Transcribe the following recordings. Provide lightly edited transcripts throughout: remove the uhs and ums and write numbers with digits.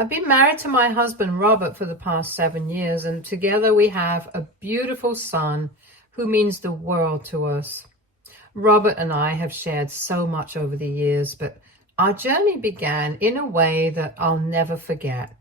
I've been married to my husband, Robert, for the past 7 years, and together we have a beautiful son who means the world to us. Robert and I have shared so much over the years, but our journey began in a way that I'll never forget.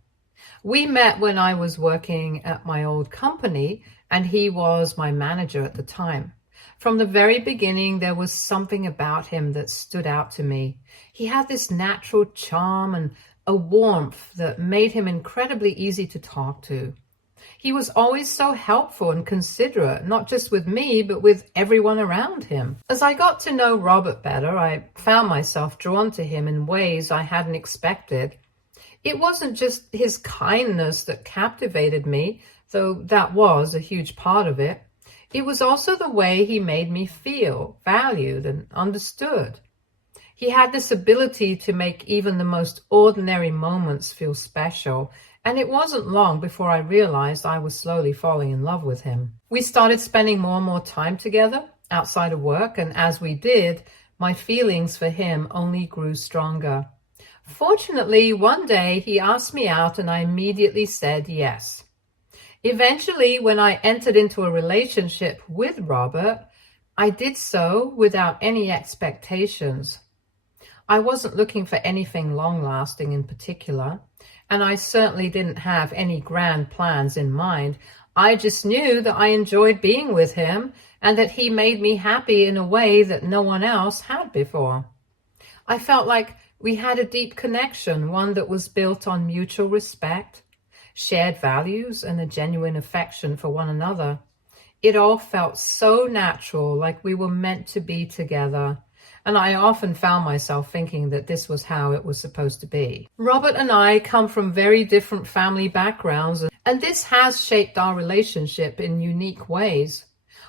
We met when I was working at my old company, and he was my manager at the time. From the very beginning, there was something about him that stood out to me. He had this natural charm and a warmth that made him incredibly easy to talk to. He was always so helpful and considerate, not just with me, but with everyone around him. As I got to know Robert better, I found myself drawn to him in ways I hadn't expected. It wasn't just his kindness that captivated me, though that was a huge part of it. It was also the way he made me feel valued and understood. He had this ability to make even the most ordinary moments feel special, and it wasn't long before I realized I was slowly falling in love with him. We started spending more and more time together outside of work, and as we did, my feelings for him only grew stronger. Fortunately, one day he asked me out and I immediately said yes. Eventually, when I entered into a relationship with Robert, I did so without any expectations. I wasn't looking for anything long-lasting in particular, and I certainly didn't have any grand plans in mind. I just knew that I enjoyed being with him and that he made me happy in a way that no one else had before. I felt like we had a deep connection, one that was built on mutual respect, shared values, and a genuine affection for one another. It all felt so natural, like we were meant to be together. And I often found myself thinking that this was how it was supposed to be. Robert and I come from very different family backgrounds, and this has shaped our relationship in unique ways.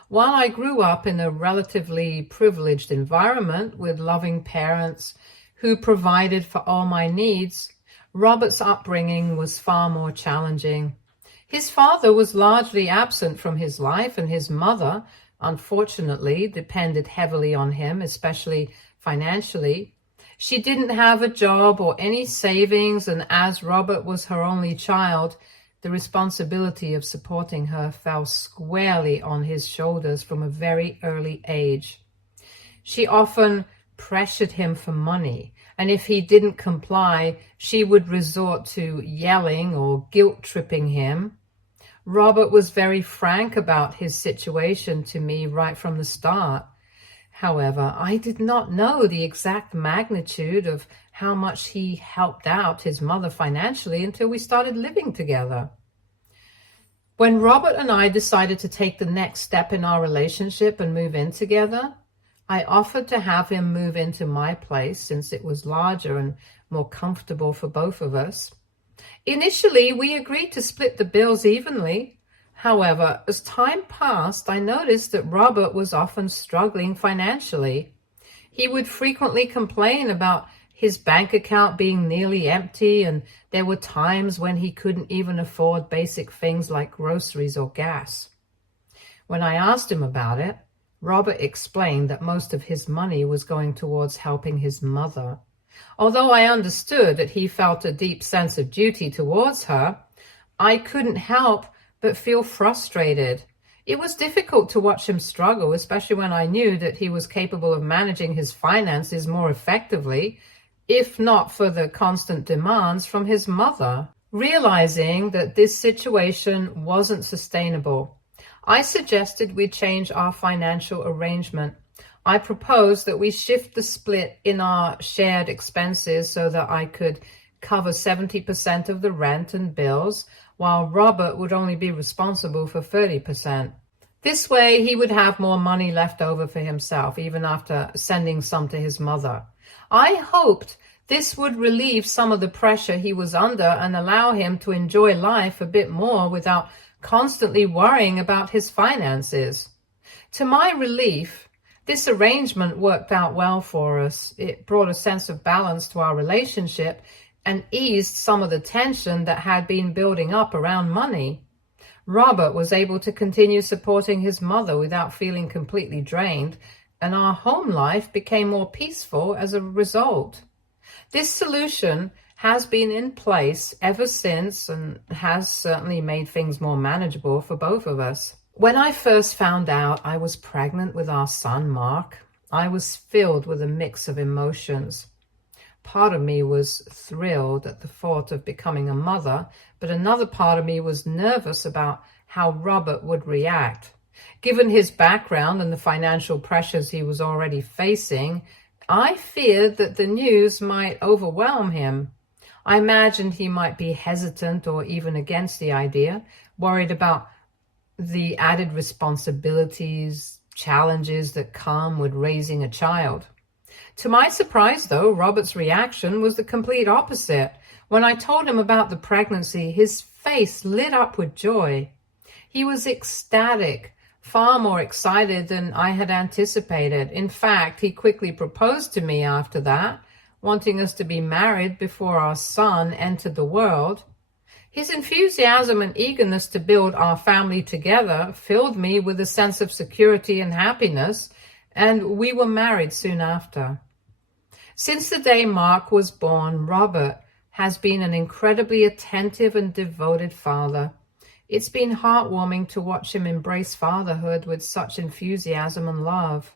While I grew up in a relatively privileged environment with loving parents who provided for all my needs, Robert's upbringing was far more challenging. His father was largely absent from his life, and his mother, unfortunately, depended heavily on him, especially financially. She didn't have a job or any savings, and as Robert was her only child, the responsibility of supporting her fell squarely on his shoulders from a very early age. She often pressured him for money, and if he didn't comply, she would resort to yelling or guilt-tripping him. Robert was very frank about his situation to me right from the start. However, I did not know the exact magnitude of how much he helped out his mother financially until we started living together. When Robert and I decided to take the next step in our relationship and move in together, I offered to have him move into my place since it was larger and more comfortable for both of us. Initially, we agreed to split the bills evenly. However, as time passed, I noticed that Robert was often struggling financially. He would frequently complain about his bank account being nearly empty, and there were times when he couldn't even afford basic things like groceries or gas. When I asked him about it, Robert explained that most of his money was going towards helping his mother. Although I understood that he felt a deep sense of duty towards her, I couldn't help but feel frustrated. It was difficult to watch him struggle, especially when I knew that he was capable of managing his finances more effectively, if not for the constant demands from his mother. Realizing that this situation wasn't sustainable, I suggested we change our financial arrangement. I proposed that we shift the split in our shared expenses so that I could cover 70% of the rent and bills, while Robert would only be responsible for 30%. This way, he would have more money left over for himself, even after sending some to his mother. I hoped this would relieve some of the pressure he was under and allow him to enjoy life a bit more without constantly worrying about his finances. To my relief, this arrangement worked out well for us. It brought a sense of balance to our relationship and eased some of the tension that had been building up around money. Robert was able to continue supporting his mother without feeling completely drained, and our home life became more peaceful as a result. This solution has been in place ever since and has certainly made things more manageable for both of us. When I first found out I was pregnant with our son, Mark, I was filled with a mix of emotions. Part of me was thrilled at the thought of becoming a mother, but another part of me was nervous about how Robert would react. Given his background and the financial pressures he was already facing, I feared that the news might overwhelm him. I imagined he might be hesitant or even against the idea, worried about the added responsibilities, challenges that come with raising a child. To my surprise, though, Robert's reaction was the complete opposite. When I told him about the pregnancy, his face lit up with joy. He was ecstatic, far more excited than I had anticipated. In fact, he quickly proposed to me after that, wanting us to be married before our son entered the world. His enthusiasm and eagerness to build our family together filled me with a sense of security and happiness, and we were married soon after. Since the day Mark was born, Robert has been an incredibly attentive and devoted father. It's been heartwarming to watch him embrace fatherhood with such enthusiasm and love.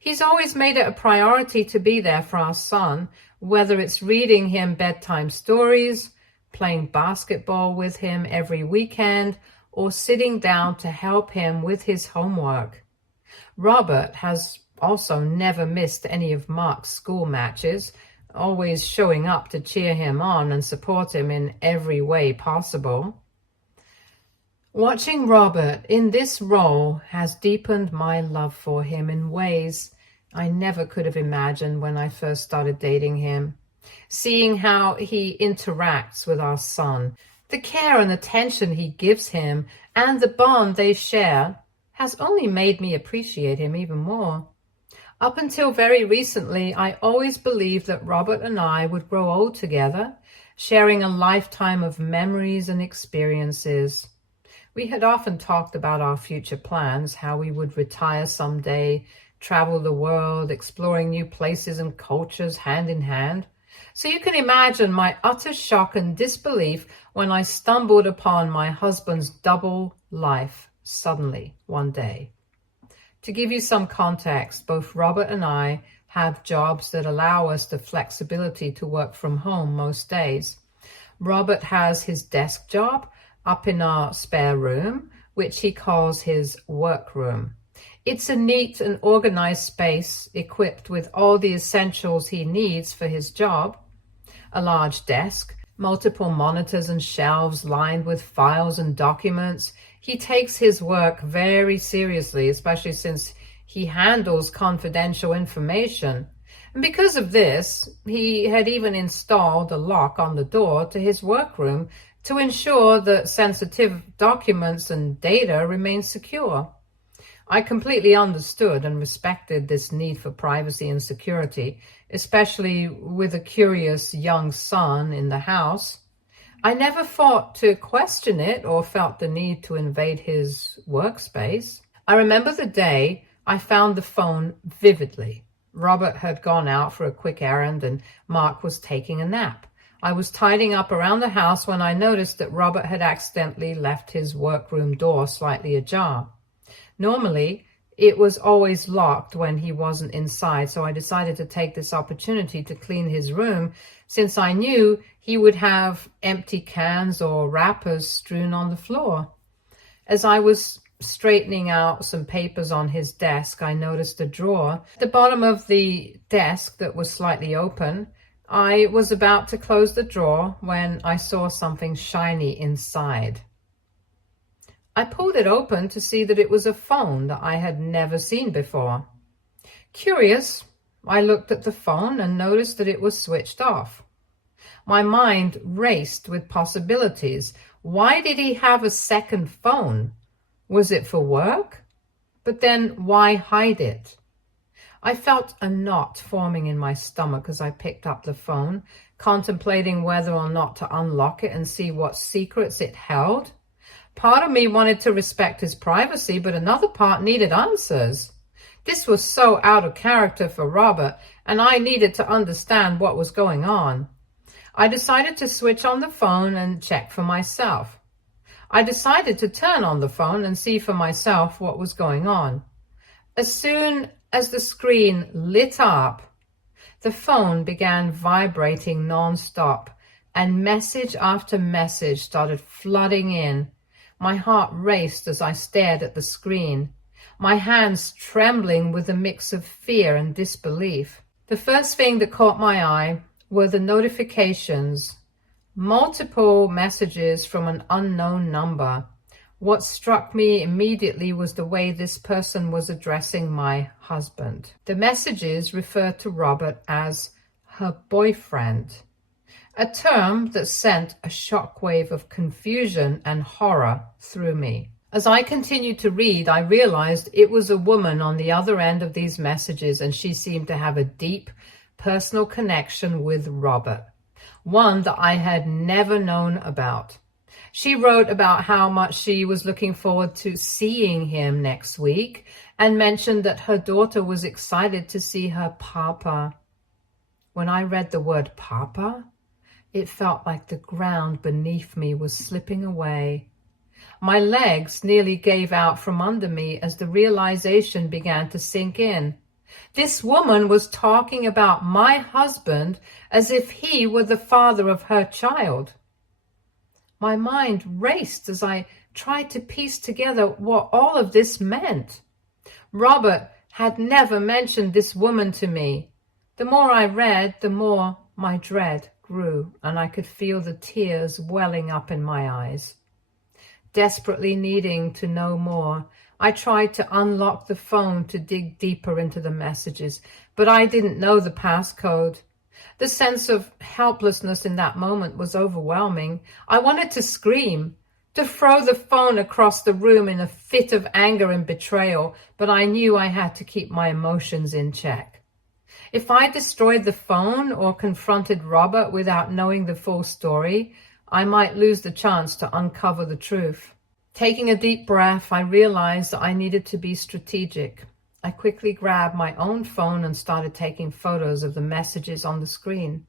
He's always made it a priority to be there for our son, whether it's reading him bedtime stories, playing basketball with him every weekend, or sitting down to help him with his homework. Robert has also never missed any of Mark's school matches, always showing up to cheer him on and support him in every way possible. Watching Robert in this role has deepened my love for him in ways I never could have imagined when I first started dating him. Seeing how he interacts with our son, the care and attention he gives him, and the bond they share has only made me appreciate him even more. Up until very recently, I always believed that Robert and I would grow old together, sharing a lifetime of memories and experiences. We had often talked about our future plans, how we would retire someday, travel the world, exploring new places and cultures hand in hand. So you can imagine my utter shock and disbelief when I stumbled upon my husband's double life suddenly one day. To give you some context, both Robert and I have jobs that allow us the flexibility to work from home most days. Robert has his desk job up in our spare room, which he calls his work room. It's a neat and organized space equipped with all the essentials he needs for his job. A large desk, multiple monitors and shelves lined with files and documents. He takes his work very seriously, especially since he handles confidential information. And because of this, he had even installed a lock on the door to his workroom to ensure that sensitive documents and data remain secure. I completely understood and respected this need for privacy and security, especially with a curious young son in the house. I never thought to question it or felt the need to invade his workspace. I remember the day I found the phone vividly. Robert had gone out for a quick errand and Mark was taking a nap. I was tidying up around the house when I noticed that Robert had accidentally left his workroom door slightly ajar. Normally, it was always locked when he wasn't inside, so I decided to take this opportunity to clean his room since I knew he would have empty cans or wrappers strewn on the floor. As I was straightening out some papers on his desk, I noticed a drawer at the bottom of the desk that was slightly open. I was about to close the drawer when I saw something shiny inside. I pulled it open to see that it was a phone that I had never seen before. Curious, I looked at the phone and noticed that it was switched off. My mind raced with possibilities. Why did he have a second phone? Was it for work? But then why hide it? I felt a knot forming in my stomach as I picked up the phone, contemplating whether or not to unlock it and see what secrets it held. Part of me wanted to respect his privacy, but another part needed answers. This was so out of character for Robert, and I needed to understand what was going on. I decided to switch on the phone and check for myself. I decided to turn on the phone and see for myself what was going on. As soon as the screen lit up, the phone began vibrating non-stop, and message after message started flooding in. My heart raced as I stared at the screen, my hands trembling with a mix of fear and disbelief. The first thing that caught my eye were the notifications, multiple messages from an unknown number. What struck me immediately was the way this person was addressing my husband. The messages referred to Robert as her boyfriend, a term that sent a shockwave of confusion and horror through me. As I continued to read, I realized it was a woman on the other end of these messages, and she seemed to have a deep personal connection with Robert, one that I had never known about. She wrote about how much she was looking forward to seeing him next week and mentioned that her daughter was excited to see her papa. When I read the word papa, it felt like the ground beneath me was slipping away. My legs nearly gave out from under me as the realization began to sink in. This woman was talking about my husband as if he were the father of her child. My mind raced as I tried to piece together what all of this meant. Robert had never mentioned this woman to me. The more I read, the more my dread grew, and I could feel the tears welling up in my eyes. Desperately needing to know more, I tried to unlock the phone to dig deeper into the messages, but I didn't know the passcode. The sense of helplessness in that moment was overwhelming. I wanted to scream, to throw the phone across the room in a fit of anger and betrayal, but I knew I had to keep my emotions in check. If I destroyed the phone or confronted Robert without knowing the full story, I might lose the chance to uncover the truth. Taking a deep breath, I realized that I needed to be strategic. I quickly grabbed my own phone and started taking photos of the messages on the screen.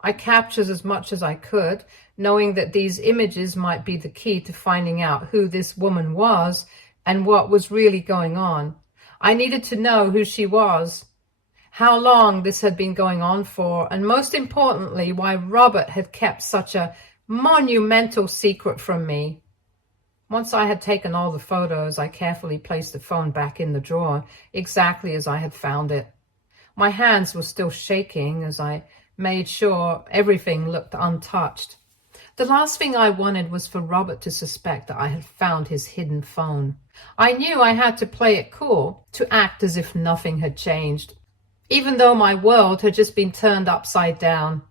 I captured as much as I could, knowing that these images might be the key to finding out who this woman was and what was really going on. I needed to know who she was, how long this had been going on for, and most importantly, why Robert had kept such a monumental secret from me. Once I had taken all the photos, I carefully placed the phone back in the drawer, exactly as I had found it. My hands were still shaking as I made sure everything looked untouched. The last thing I wanted was for Robert to suspect that I had found his hidden phone. I knew I had to play it cool, to act as if nothing had changed, even though my world had just been turned upside down.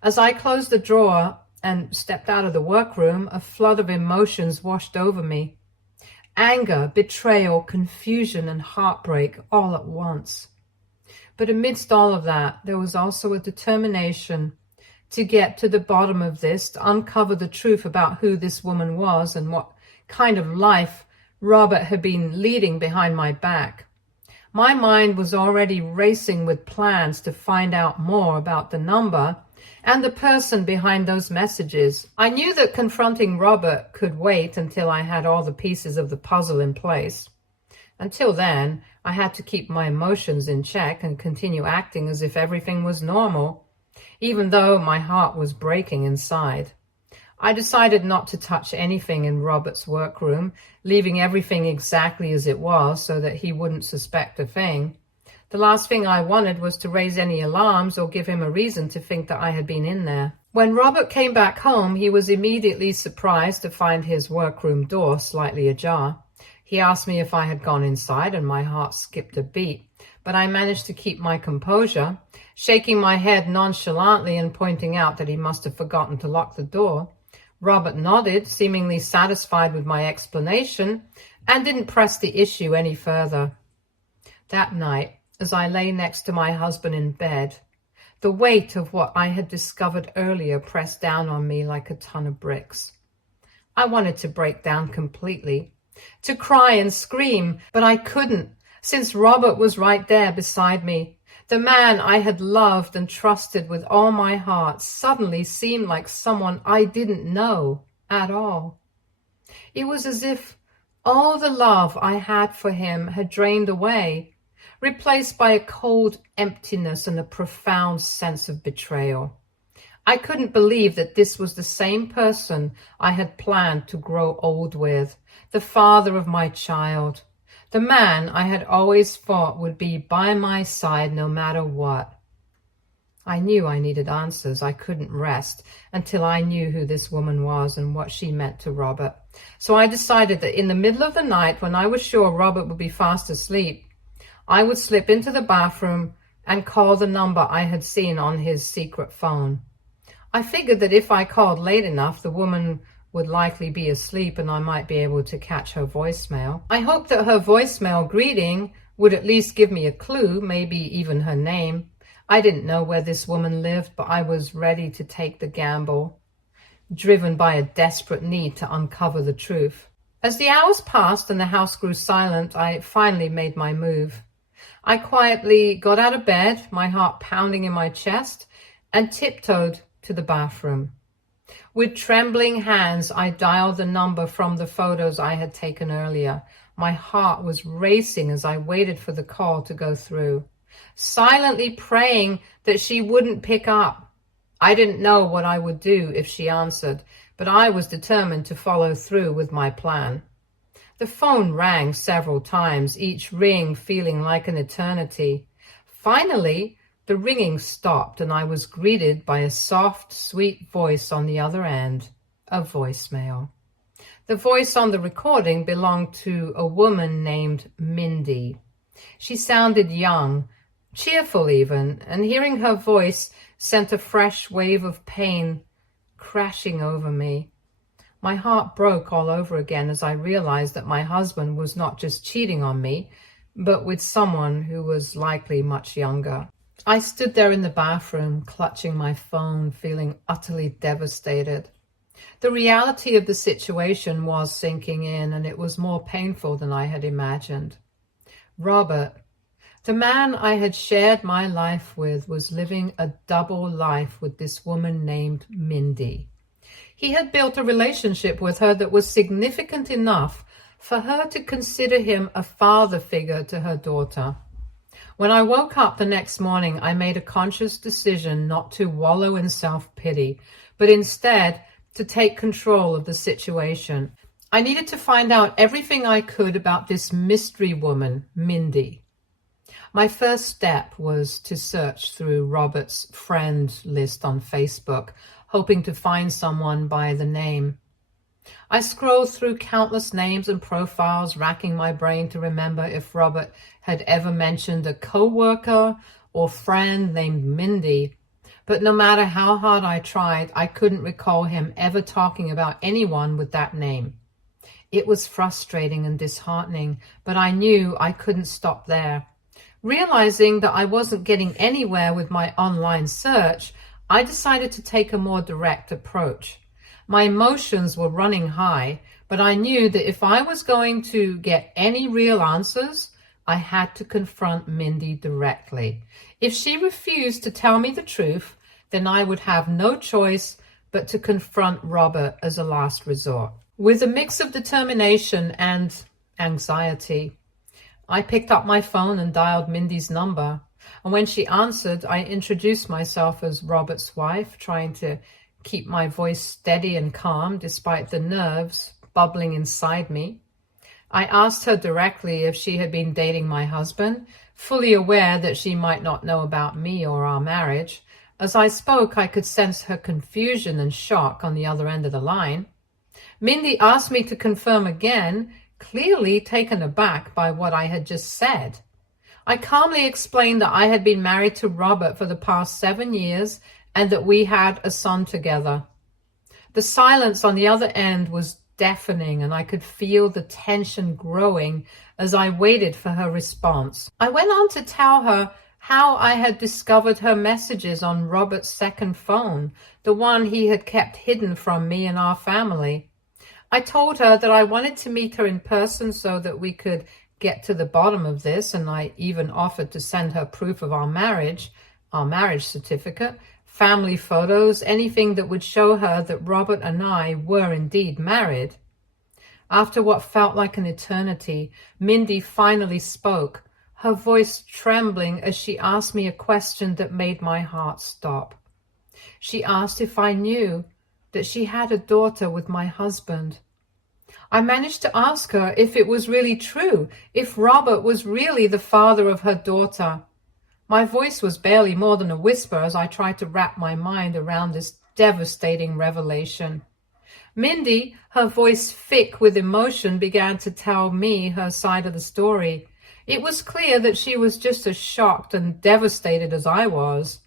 As I closed the drawer and stepped out of the workroom, a flood of emotions washed over me. Anger, betrayal, confusion, and heartbreak all at once. But amidst all of that, there was also a determination to get to the bottom of this, to uncover the truth about who this woman was and what kind of life Robert had been leading behind my back. My mind was already racing with plans to find out more about the number and the person behind those messages. I knew that confronting Robert could wait until I had all the pieces of the puzzle in place. Until then, I had to keep my emotions in check and continue acting as if everything was normal, even though my heart was breaking inside. I decided not to touch anything in Robert's workroom, leaving everything exactly as it was so that he wouldn't suspect a thing. The last thing I wanted was to raise any alarms or give him a reason to think that I had been in there. When Robert came back home, he was immediately surprised to find his workroom door slightly ajar. He asked me if I had gone inside, and my heart skipped a beat, but I managed to keep my composure, shaking my head nonchalantly and pointing out that he must have forgotten to lock the door. Robert nodded, seemingly satisfied with my explanation, and didn't press the issue any further. That night, as I lay next to my husband in bed, the weight of what I had discovered earlier pressed down on me like a ton of bricks. I wanted to break down completely, to cry and scream, but I couldn't, since Robert was right there beside me. The man I had loved and trusted with all my heart suddenly seemed like someone I didn't know at all. It was as if all the love I had for him had drained away, replaced by a cold emptiness and a profound sense of betrayal. I couldn't believe that this was the same person I had planned to grow old with, the father of my child, the man I had always thought would be by my side no matter what. I knew I needed answers. I couldn't rest until I knew who this woman was and what she meant to Robert. So I decided that in the middle of the night, when I was sure Robert would be fast asleep, I would slip into the bathroom and call the number I had seen on his secret phone. I figured that if I called late enough, the woman would likely be asleep and I might be able to catch her voicemail. I hoped that her voicemail greeting would at least give me a clue, maybe even her name. I didn't know where this woman lived, but I was ready to take the gamble, driven by a desperate need to uncover the truth. As the hours passed and the house grew silent, I finally made my move. I quietly got out of bed, my heart pounding in my chest, and tiptoed to the bathroom. With trembling hands, I dialed the number from the photos I had taken earlier. My heart was racing as I waited for the call to go through, silently praying that she wouldn't pick up. I didn't know what I would do if she answered, but I was determined to follow through with my plan. The phone rang several times, each ring feeling like an eternity. Finally, the ringing stopped and I was greeted by a soft, sweet voice on the other end, a voicemail. The voice on the recording belonged to a woman named Mindy. She sounded young, cheerful even, and hearing her voice sent a fresh wave of pain crashing over me. My heart broke all over again as I realized that my husband was not just cheating on me, but with someone who was likely much younger. I stood there in the bathroom, clutching my phone, feeling utterly devastated. The reality of the situation was sinking in, and it was more painful than I had imagined. Robert, the man I had shared my life with, was living a double life with this woman named Mindy. He had built a relationship with her that was significant enough for her to consider him a father figure to her daughter. When I woke up the next morning, I made a conscious decision not to wallow in self-pity, but instead to take control of the situation. I needed to find out everything I could about this mystery woman, Mindy. My first step was to search through Robert's friend list on Facebook, hoping to find someone by the name. I scrolled through countless names and profiles, racking my brain to remember if Robert had ever mentioned a co-worker or friend named Mindy. But no matter how hard I tried, I couldn't recall him ever talking about anyone with that name. It was frustrating and disheartening, but I knew I couldn't stop there. Realizing that I wasn't getting anywhere with my online search, I decided to take a more direct approach. My emotions were running high, but I knew that if I was going to get any real answers, I had to confront Mindy directly. If she refused to tell me the truth, then I would have no choice but to confront Robert as a last resort. With a mix of determination and anxiety, I picked up my phone and dialed Mindy's number. And when she answered, I introduced myself as Robert's wife, trying to keep my voice steady and calm despite the nerves bubbling inside me. I asked her directly if she had been dating my husband, fully aware that she might not know about me or our marriage. As I spoke, I could sense her confusion and shock on the other end of the line. Mindy asked me to confirm again, clearly taken aback by what I had just said. I calmly explained that I had been married to Robert for the past 7 years and that we had a son together. The silence on the other end was deafening, and I could feel the tension growing as I waited for her response. I went on to tell her how I had discovered her messages on Robert's second phone, the one he had kept hidden from me and our family. I told her that I wanted to meet her in person so that we could get to the bottom of this, and I even offered to send her proof of our marriage certificate, family photos, anything that would show her that Robert and I were indeed married. After what felt like an eternity, Mindy finally spoke, her voice trembling as she asked me a question that made my heart stop. She asked if I knew that she had a daughter with my husband. I managed to ask her if it was really true, if Robert was really the father of her daughter. My voice was barely more than a whisper as I tried to wrap my mind around this devastating revelation. Mindy, her voice thick with emotion, began to tell me her side of the story. It was clear that she was just as shocked and devastated as I was.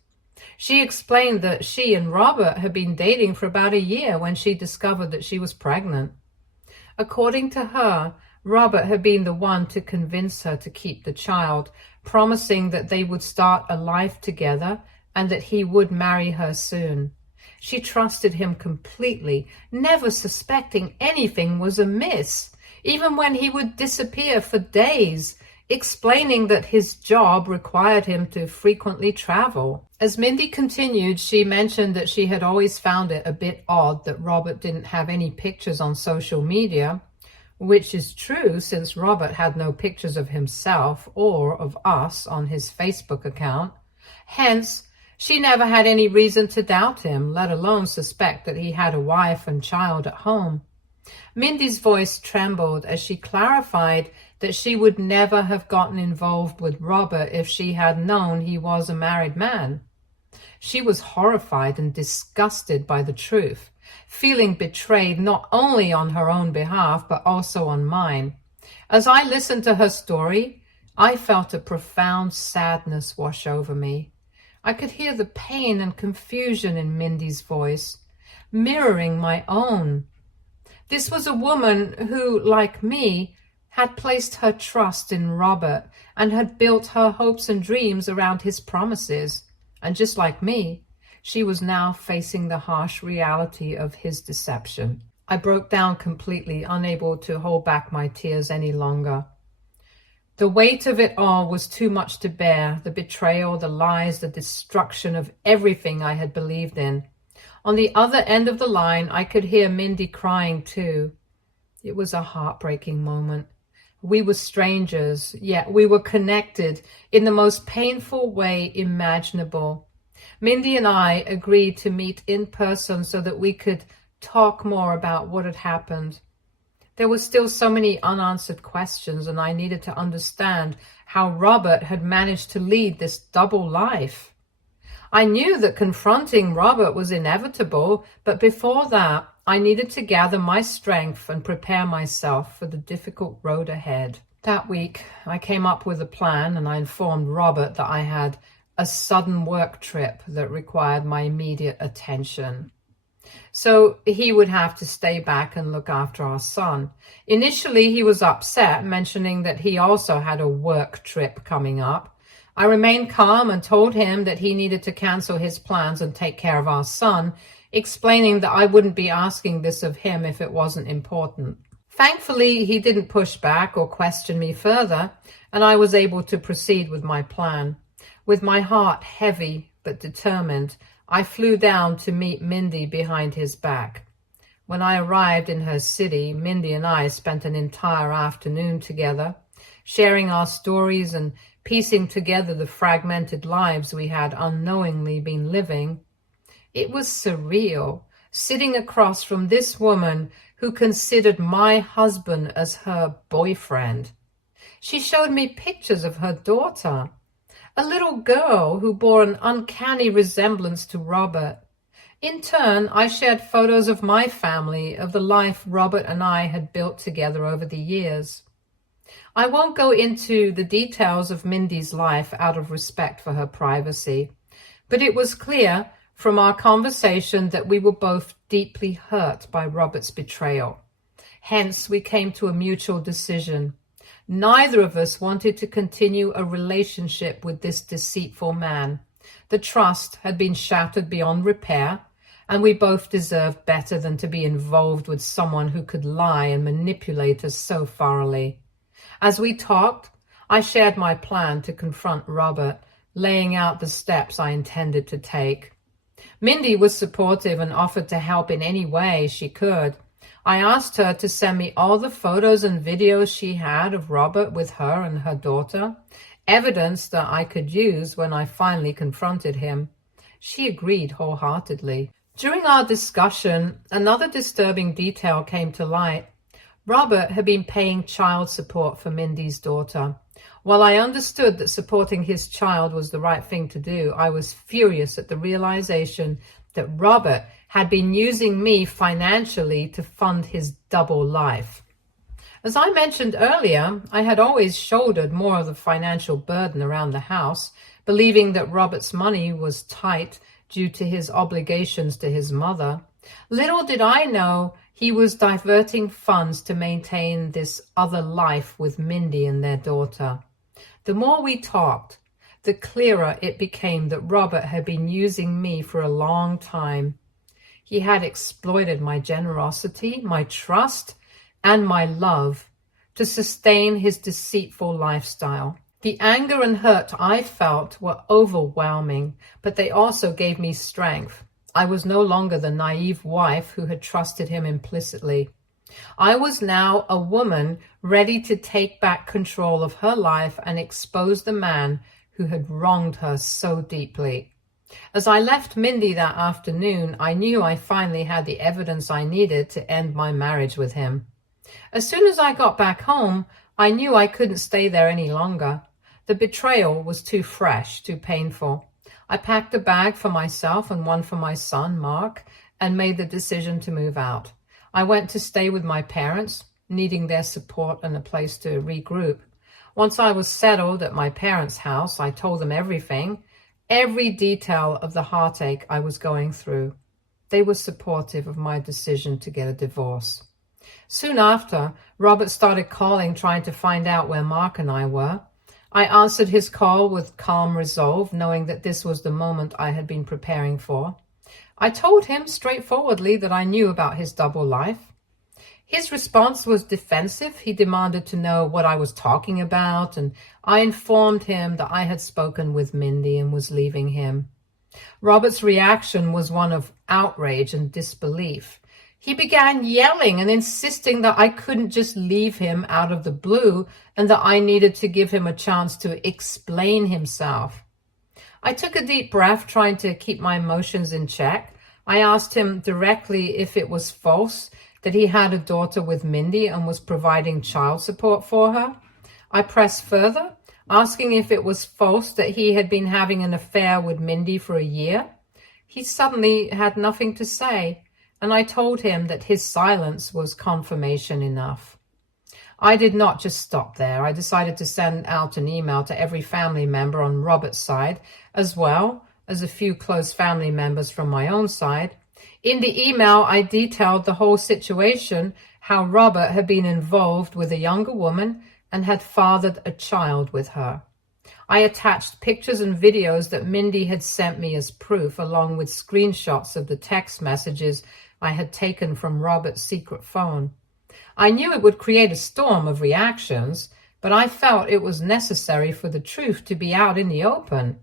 She explained that she and Robert had been dating for about a year when she discovered that she was pregnant. According to her, Robert had been the one to convince her to keep the child, promising that they would start a life together and that he would marry her soon. She trusted him completely, never suspecting anything was amiss, even when he would disappear for days, explaining that his job required him to frequently travel. As Mindy continued, she mentioned that she had always found it a bit odd that Robert didn't have any pictures on social media, which is true since Robert had no pictures of himself or of us on his Facebook account. Hence, she never had any reason to doubt him, let alone suspect that he had a wife and child at home. Mindy's voice trembled as she clarified that she would never have gotten involved with Robert if she had known he was a married man. She was horrified and disgusted by the truth, feeling betrayed not only on her own behalf but also on mine. As I listened to her story, I felt a profound sadness wash over me. I could hear the pain and confusion in Mindy's voice, mirroring my own. This was a woman who, like me, had placed her trust in Robert and had built her hopes and dreams around his promises. And just like me, she was now facing the harsh reality of his deception. I broke down completely, unable to hold back my tears any longer. The weight of it all was too much to bear, the betrayal, the lies, the destruction of everything I had believed in. On the other end of the line, I could hear Mindy crying too. It was a heartbreaking moment. We were strangers, yet we were connected in the most painful way imaginable. Mindy and I agreed to meet in person so that we could talk more about what had happened. There were still so many unanswered questions, and I needed to understand how Robert had managed to lead this double life. I knew that confronting Robert was inevitable, but before that, I needed to gather my strength and prepare myself for the difficult road ahead. That week, I came up with a plan, and I informed Robert that I had a sudden work trip that required my immediate attention. So he would have to stay back and look after our son. Initially, he was upset, mentioning that he also had a work trip coming up. I remained calm and told him that he needed to cancel his plans and take care of our son, explaining that I wouldn't be asking this of him if it wasn't important. Thankfully, he didn't push back or question me further, and I was able to proceed with my plan. With my heart heavy but determined, I flew down to meet Mindy behind his back. When I arrived in her city, Mindy and I spent an entire afternoon together, sharing our stories and piecing together the fragmented lives we had unknowingly been living. It was surreal, sitting across from this woman who considered my husband as her boyfriend. She showed me pictures of her daughter, a little girl who bore an uncanny resemblance to Robert. In turn, I shared photos of my family, of the life Robert and I had built together over the years. I won't go into the details of Mindy's life out of respect for her privacy, but it was clear from our conversation that we were both deeply hurt by Robert's betrayal. Hence, we came to a mutual decision. Neither of us wanted to continue a relationship with this deceitful man. The trust had been shattered beyond repair, and we both deserved better than to be involved with someone who could lie and manipulate us so thoroughly. As we talked, I shared my plan to confront Robert, laying out the steps I intended to take. Mindy was supportive and offered to help in any way she could. I asked her to send me all the photos and videos she had of Robert with her and her daughter, evidence that I could use when I finally confronted him. She agreed wholeheartedly. During our discussion, another disturbing detail came to light. Robert had been paying child support for Mindy's daughter. While I understood that supporting his child was the right thing to do, I was furious at the realization that Robert had been using me financially to fund his double life. As I mentioned earlier, I had always shouldered more of the financial burden around the house, believing that Robert's money was tight due to his obligations to his mother. Little did I know he was diverting funds to maintain this other life with Mindy and their daughter. The more we talked, the clearer it became that Robert had been using me for a long time. He had exploited my generosity, my trust, and my love to sustain his deceitful lifestyle. The anger and hurt I felt were overwhelming, but they also gave me strength. I was no longer the naive wife who had trusted him implicitly. I was now a woman ready to take back control of her life and expose the man who had wronged her so deeply. As I left Mindy that afternoon, I knew I finally had the evidence I needed to end my marriage with him. As soon as I got back home, I knew I couldn't stay there any longer. The betrayal was too fresh, too painful. I packed a bag for myself and one for my son, Mark, and made the decision to move out. I went to stay with my parents, needing their support and a place to regroup. Once I was settled at my parents' house, I told them everything, every detail of the heartache I was going through. They were supportive of my decision to get a divorce. Soon after, Robert started calling, trying to find out where Mark and I were. I answered his call with calm resolve, knowing that this was the moment I had been preparing for. I told him straightforwardly that I knew about his double life. His response was defensive. He demanded to know what I was talking about, and I informed him that I had spoken with Mindy and was leaving him. Robert's reaction was one of outrage and disbelief. He began yelling and insisting that I couldn't just leave him out of the blue and that I needed to give him a chance to explain himself. I took a deep breath, trying to keep my emotions in check. I asked him directly if it was false that he had a daughter with Mindy and was providing child support for her. I pressed further, asking if it was false that he had been having an affair with Mindy for a year. He suddenly had nothing to say, and I told him that his silence was confirmation enough. I did not just stop there. I decided to send out an email to every family member on Robert's side, as well as a few close family members from my own side. In the email, I detailed the whole situation, how Robert had been involved with a younger woman and had fathered a child with her. I attached pictures and videos that Mindy had sent me as proof, along with screenshots of the text messages I had taken from Robert's secret phone. I knew it would create a storm of reactions, but I felt it was necessary for the truth to be out in the open.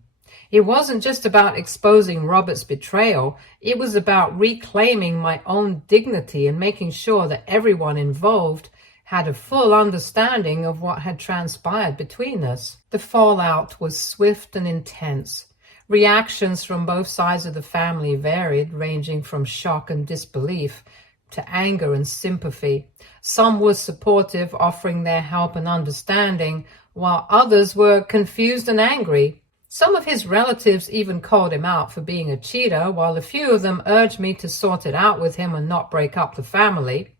It wasn't just about exposing Robert's betrayal. It was about reclaiming my own dignity and making sure that everyone involved had a full understanding of what had transpired between us. The fallout was swift and intense. Reactions from both sides of the family varied, ranging from shock and disbelief to anger and sympathy. Some were supportive, offering their help and understanding, while others were confused and angry. Some of his relatives even called him out for being a cheater, while a few of them urged me to sort it out with him and not break up the family.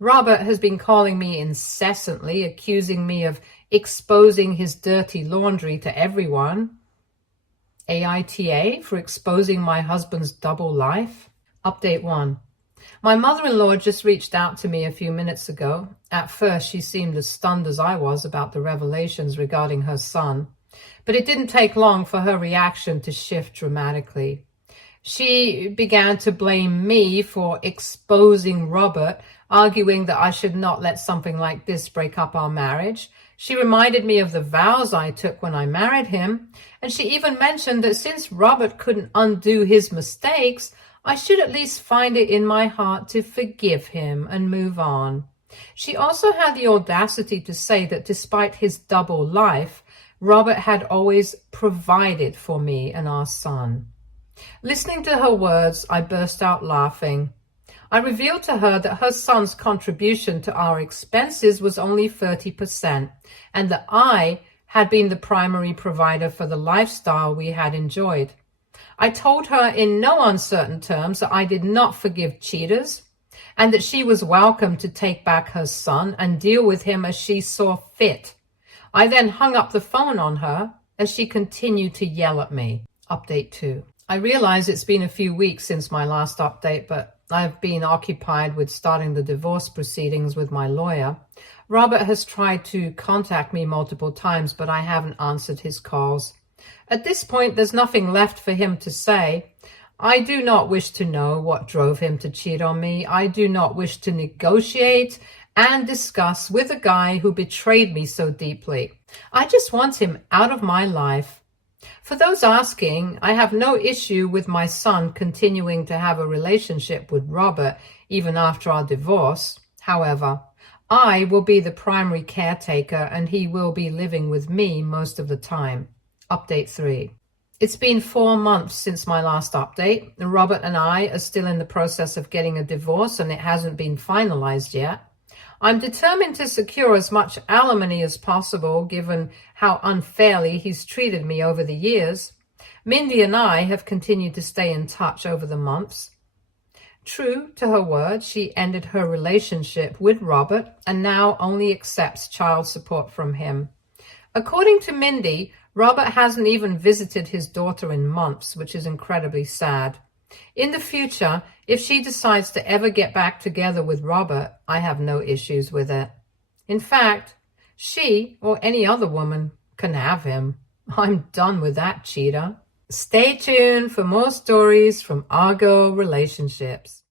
Robert has been calling me incessantly, accusing me of exposing his dirty laundry to everyone. AITA for exposing my husband's double life. Update 1. My mother-in-law just reached out to me a few minutes ago. At first, she seemed as stunned as I was about the revelations regarding her son. But it didn't take long for her reaction to shift dramatically. She began to blame me for exposing Robert, arguing that I should not let something like this break up our marriage. She reminded me of the vows I took when I married him, and she even mentioned that since Robert couldn't undo his mistakes, I should at least find it in my heart to forgive him and move on. She also had the audacity to say that despite his double life, Robert had always provided for me and our son. Listening to her words, I burst out laughing. I revealed to her that her son's contribution to our expenses was only 30%, and that I had been the primary provider for the lifestyle we had enjoyed. I told her in no uncertain terms that I did not forgive cheaters, and that she was welcome to take back her son and deal with him as she saw fit. I then hung up the phone on her as she continued to yell at me. Update 2. I realize it's been a few weeks since my last update, but I've been occupied with starting the divorce proceedings with my lawyer. Robert has tried to contact me multiple times, but I haven't answered his calls. At this point, there's nothing left for him to say. I do not wish to know what drove him to cheat on me. I do not wish to negotiate and discuss with a guy who betrayed me so deeply. I just want him out of my life. For those asking, I have no issue with my son continuing to have a relationship with Robert even after our divorce. However, I will be the primary caretaker and he will be living with me most of the time. Update 3. It's been 4 months since my last update. Robert and I are still in the process of getting a divorce and it hasn't been finalized yet. I'm determined to secure as much alimony as possible, given how unfairly he's treated me over the years. Mindy and I have continued to stay in touch over the months. True to her word, she ended her relationship with Robert and now only accepts child support from him. According to Mindy, Robert hasn't even visited his daughter in months, which is incredibly sad. In the future, if she decides to ever get back together with Robert, I have no issues with it. In fact, she or any other woman can have him. I'm done with that cheater. Stay tuned for more stories from Argo Relationships.